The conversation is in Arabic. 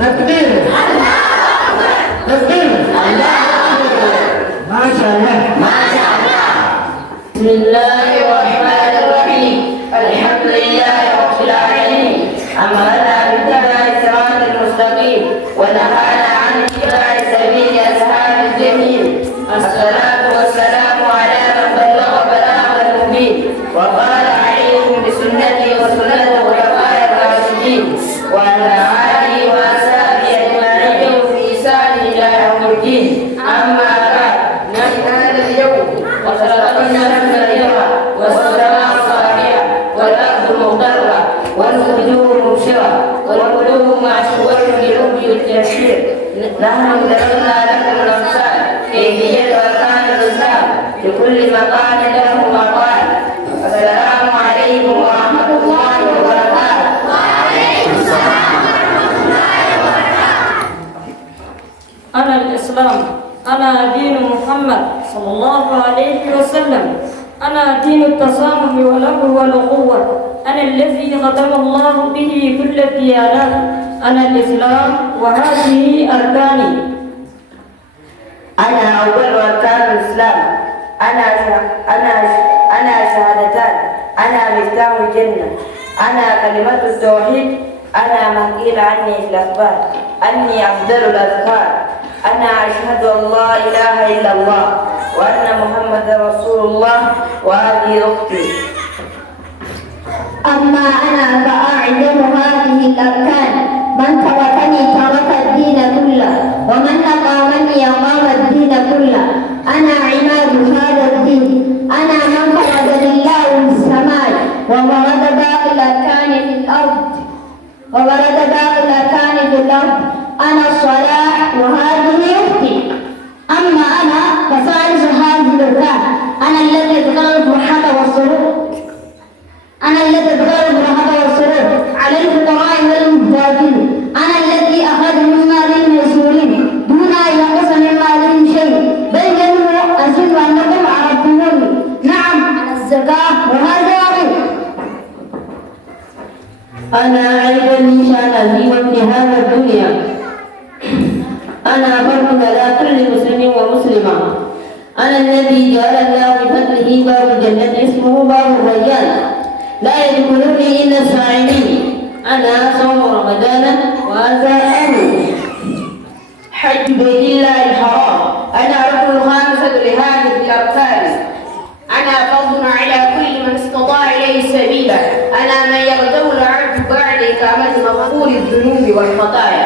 تكبير تكبير ما شاء الله ما شاء الله. بسم الله الرحمن الرحيم. الحمد لله رب العالمين. أمرنا باتباع الصراط المستقيم ونهانا عن اتباع سبيل أصحاب الجحيم. الصلاة والسلام على من بلغ بلاغ المبين وقال عليكم بسنتي وسنة الخلفاء الراشدين وعلى آله وأصحابه أجمعين بإحسان إلى يوم الدين. أما بعد، نحن هذا اليوم وخلقنا النفس اليوم والسماء صافية والأرض مغبرة والوجوه مبشرة والقلوب معشوقة للحب والتبشير. نحن ذكرنا لكم الأمثال كيفية أركان الإسلام لكل مقام له مقال. السلام عليكم ورحمة الله وبركاته. وعليكم السلام ورحمة الله وبركاته. أنا الإسلام، أنا دين محمد صلى الله عليه وسلم، أنا دين التسامح والأخوة والأخوة، أنا الذي ختم الله به كل الديانات، أنا الإسلام وهذه أركاني. أنا أول أركان الإسلام. أنا شهادتان. أنا مفتاح الجنة. أنا كلمة التوحيد. أنا ما قيل عني في الأخبار أني أفضل الأذكار. أنا أشهد أن لا إله إلا الله وأن محمد رسول الله وهذه أختي. أما أنا فأعظم هذه الأركان. من تركني ترك الدين كله ومن أقامني أقام الدين كله. أنا عماد هذا الدين. أنا من فرد لله في السماء وورد باقي الأركان في الأرض أنا الصلاح وهذه أختي. أما أنا فثالث هذه الأركان. أنا الذي أدخل الفرحة والسرور. على الفقراء والمحتاجين. أنا الذي أخذ من مال المسؤولين دون أن ينقص من مالهم شيء بل ينمو أزل أنكم عرفتموني. نعم أنا الزكاة وهذا غير. أنا أيضا من شأن في هذا الدنيا. أنا فرد على كل مسلم ومسلمة. أنا الذي جعل الله بفضله باب الجنة اسمه باب الريان لا يدخلني إلا الصائمين. أنا صوم رمضان وهذا أمر حج بيت الله الحرام. أنا ركن الخامسة لهذه الأركان. أنا فضل على كل من استطاع إليه سبيلا. أنا من يغدو العبد بعد إقامة مغفور الذنوب والخطايا.